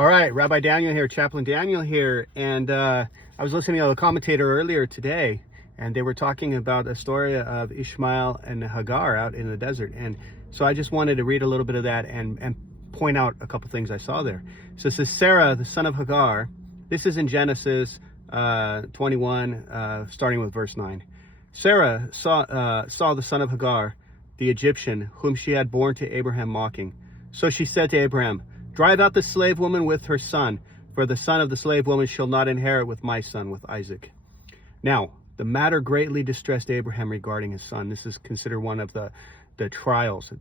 All right, Rabbi Daniel here, Chaplain Daniel here, and I was listening to a commentator earlier today, and they were talking about a story of Ishmael and Hagar out in the desert, and so I just wanted to read a little bit of that and point out a couple things I saw there. So it says, Sarah, the son of Hagar, this is in Genesis 21, starting with verse 9. Sarah saw the son of Hagar, the Egyptian, whom she had borne to Abraham mocking. So she said to Abraham, drive out the slave woman with her son, for the son of the slave woman shall not inherit with my son, with Isaac. Now, the matter greatly distressed Abraham regarding his son. This is considered one of the trials of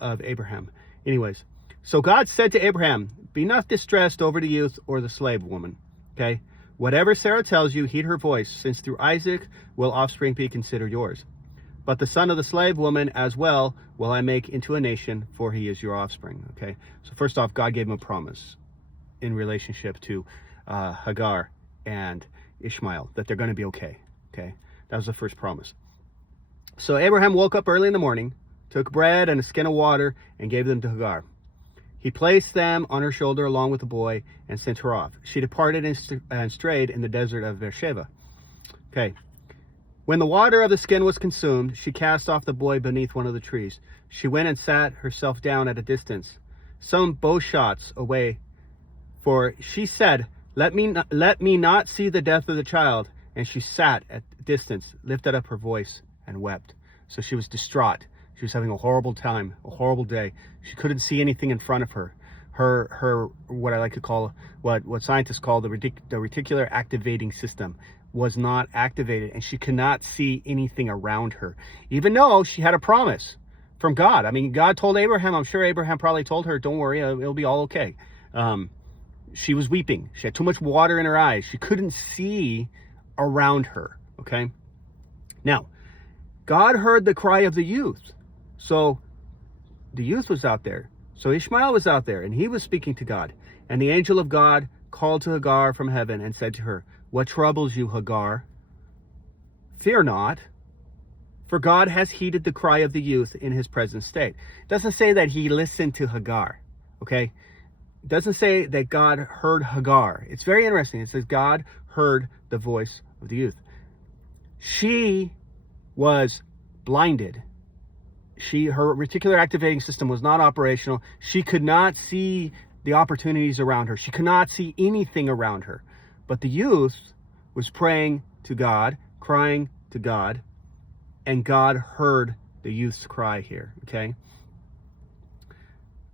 Abraham. Anyways, so God said to Abraham, be not distressed over the youth or the slave woman. Okay? Whatever Sarah tells you, heed her voice, since through Isaac will offspring be considered yours. But the son of the slave woman as well will I make into a nation, for he is your offspring. Okay, so first off, God gave him a promise in relationship to Hagar and Ishmael, that they're going to be okay. Okay, that was the first promise. So Abraham woke up early in the morning, took bread and a skin of water, and gave them to Hagar. He placed them on her shoulder along with the boy and sent her off. She departed and strayed in the desert of Beersheba. Okay. When the water of the skin was consumed, she cast off the boy beneath one of the trees. She went and sat herself down at a distance, some bow shots away, for she said, let me not see the death of the child. And she sat at a distance, lifted up her voice, and wept. So she was distraught. She was having a horrible time, a horrible day. She couldn't see anything in front of her. Her what I like to call, what scientists call the reticular activating system was not activated, and she could not see anything around her, even though she had a promise from God. I mean, God told Abraham, I'm sure Abraham probably told her, don't worry, it'll be all okay. She was weeping. She had too much water in her eyes. She couldn't see around her, okay? Now, God heard the cry of the youth. So the youth was out there. So Ishmael was out there, and he was speaking to God. And the angel of God called to Hagar from heaven and said to her, what troubles you, Hagar? Fear not, for God has heeded the cry of the youth in his present state. It doesn't say that he listened to Hagar, okay? It doesn't say that God heard Hagar. It's very interesting. It says God heard the voice of the youth. She was blinded. Her reticular activating system was not operational. She could not see the opportunities around her. She could not see anything around her. But the youth was praying to God, crying to God, and God heard the youth's cry here, okay?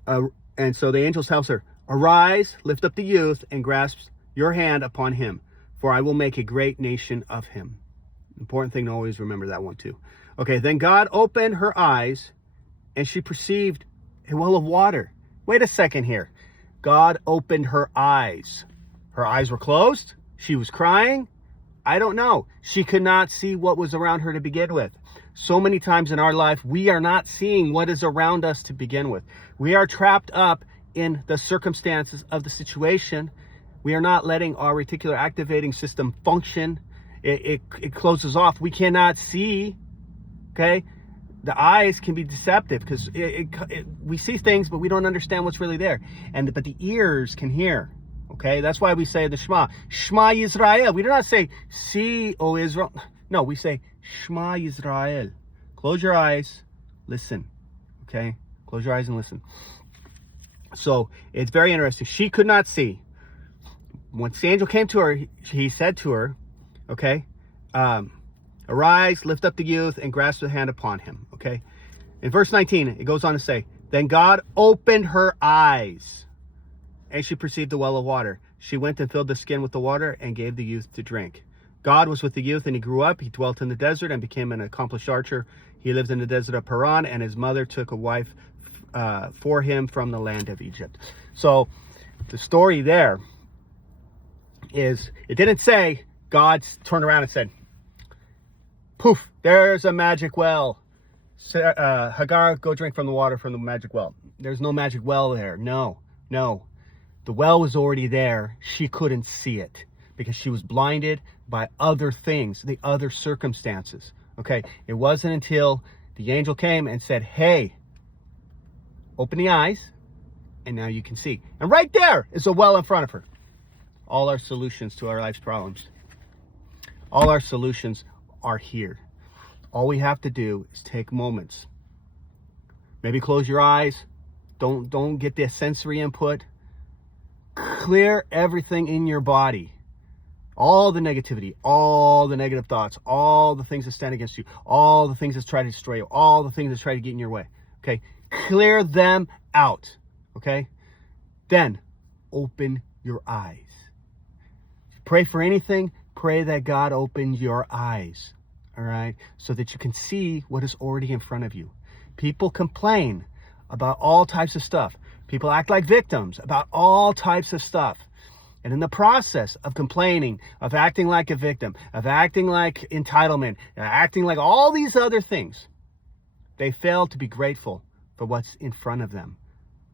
And so the angel tells her, arise, lift up the youth, and grasp your hand upon him, for I will make a great nation of him. Important thing to always remember that one too. Okay, then God opened her eyes, and she perceived a well of water. Wait a second here. God opened her eyes. Her eyes were closed. She was crying. I don't know. She could not see what was around her to begin with. So many times in our life, we are not seeing what is around us to begin with. We are trapped up in the circumstances of the situation. We are not letting our reticular activating system function. It closes off. We cannot see. Okay? The eyes can be deceptive because we see things, but we don't understand what's really there. But the ears can hear. Okay, that's why we say the Shema. Shema Yisrael. We do not say, see, O Israel. No, we say, Shema Yisrael. Close your eyes, listen. Okay, close your eyes and listen. So, it's very interesting. She could not see. Once the angel came to her, he said to her, okay, arise, lift up the youth, and grasp the hand upon him. Okay, in verse 19, it goes on to say, then God opened her eyes, and she perceived the well of water. She went and filled the skin with the water and gave the youth to drink. God was with the youth, and he grew up. He dwelt in the desert and became an accomplished archer. He lived in the desert of Paran, and his mother took a wife for him from the land of Egypt. So the story there is, it didn't say God turned around and said, poof, there's a magic well. Hagar, go drink from the water from the magic well. There's no magic well there. No. The well was already there. She couldn't see it because she was blinded by other things, the other circumstances. Okay, it wasn't until the angel came and said, hey, open the eyes, And now you can see. And right there is a well in front of her. All our solutions to our life's problems. All our solutions are here. All we have to do is take moments. Maybe close your eyes. Don't get the sensory input. Clear everything in your body. All the negativity, all the negative thoughts, all the things that stand against you, all the things that try to destroy you, all the things that try to get in your way. Okay? Clear them out. Okay? Then open your eyes. Pray for anything, pray that God opens your eyes. All right? So that you can see what is already in front of you. People complain about all types of stuff. People act like victims about all types of stuff. And in the process of complaining, of acting like a victim, of acting like entitlement, acting like all these other things, they fail to be grateful for what's in front of them.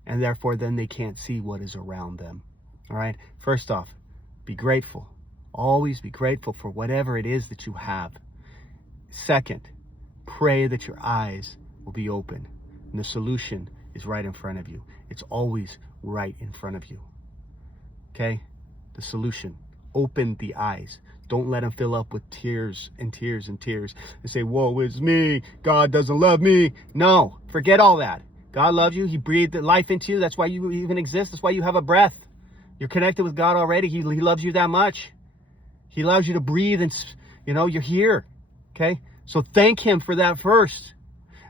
And therefore, then they can't see what is around them. All right? First off, be grateful. Always be grateful for whatever it is that you have. Second, pray that your eyes will be open. And the solution is right in front of you. It's always right in front of you. Okay? The solution. Open the eyes. Don't let them fill up with tears and tears and tears and say, woe is me. God doesn't love me. No, forget all that. God loves you. He breathed life into you. That's why you even exist. That's why you have a breath. You're connected with God already. He loves you that much. He allows you to breathe and, you're here. Okay? So thank him for that first.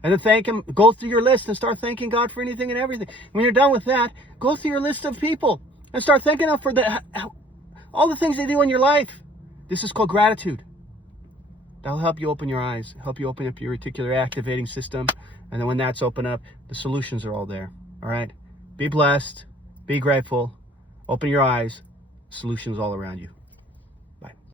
And then thank him. Go through your list and start thanking God for anything and everything. When you're done with that, go through your list of people and start thanking them for all the things they do in your life. This is called gratitude. That'll help you open your eyes, help you open up your reticular activating system. And then when that's open up, the solutions are all there. All right? Be blessed. Be grateful. Open your eyes. Solutions all around you.